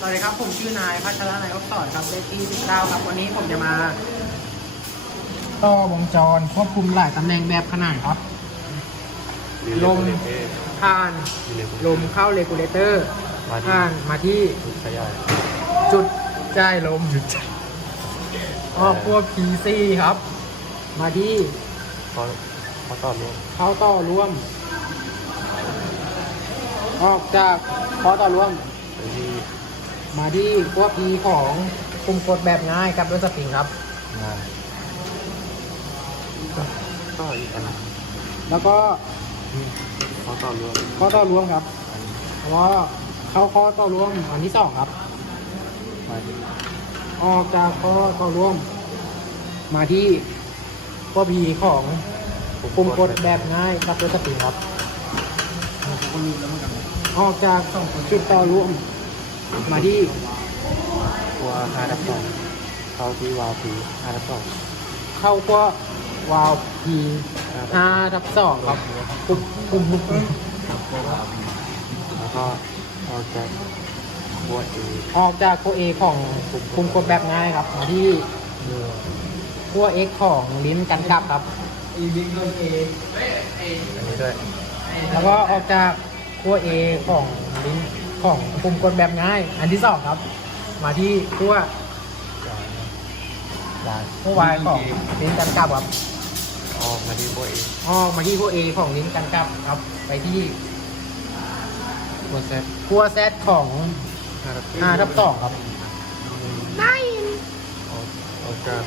สวัสดีครับ ผมชื่อนายพัชรนายกสอนครับเลขที่19ครับ วันนี้ผมจะมา ต่อวงจรควบคุมหลายตำแหน่งแบบขนาดครับ ลมผ่าน ลมเข้าเรกูเลเตอร์มาที่ผ่านมาที่ขยายจุดจ่ายลมออกพวก PC ครับ มาที่เขาเขาต่อรวมเข้าต่อร่วม ออกจากข้อต่อร่วมไปที่ มาที่พวก E ของปุ่มกดแบบง่ายกับด้วยสปริงครับงานก็อีกอันหนึ่งแล้วก็เขาต่อรวมข้อต่อร่วมครับอันนี้แล้วก็เข้าข้อต่อร่วมอันที่สองครับมาที่ออกจากข้อต่อร่วม มาที่พวก P ของปุ่มกดแบบง่ายกับด้วยสปริงครับออกจากจุดต่อร่วม มาที่ตัวห้าดับสองเข้าที่วาล์วพีห้าดับสองเข้าพวกวาล์ว P 5ทับสองครับปุ่มปุ่มปุ่มปุ่มแล้วก็ออกจากบัวเอออกจากตัว A ของปุ่มกดแบบง่ายครับ มาที่ตัว X ของลิ้นกันกลับครับอันนี้ด้วยแล้วก็ออกจากตัว A ของลิ้น ของปุ่มกดแบบง่าย อันที่สองครับ มาที่ตัวลายตัว Y ของลิ้นกันกลับครับออกมาที่บัวเอออกมาที่ตัว A ของลิ้นกันกลับครับ ไปที่บัวเซตตัว Z ของห้าดับ5ทับสองครับออกออกจาก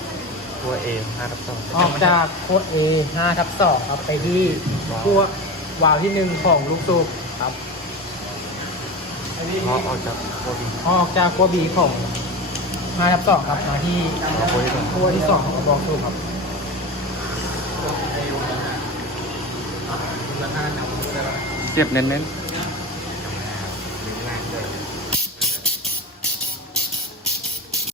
บัวเอห้าดับสองออกจากโค้ด A 5ทับ2ครับไปที่ตัววาล์วที่หนึ่งของลูกสูบครับ เพราะออกจากบัวบีออกจากโค้ด B ของ5ทับ2ครับมาที่บัวที่สองตัวที่2ของกระบอกสูบครับเจ็บเน้นๆ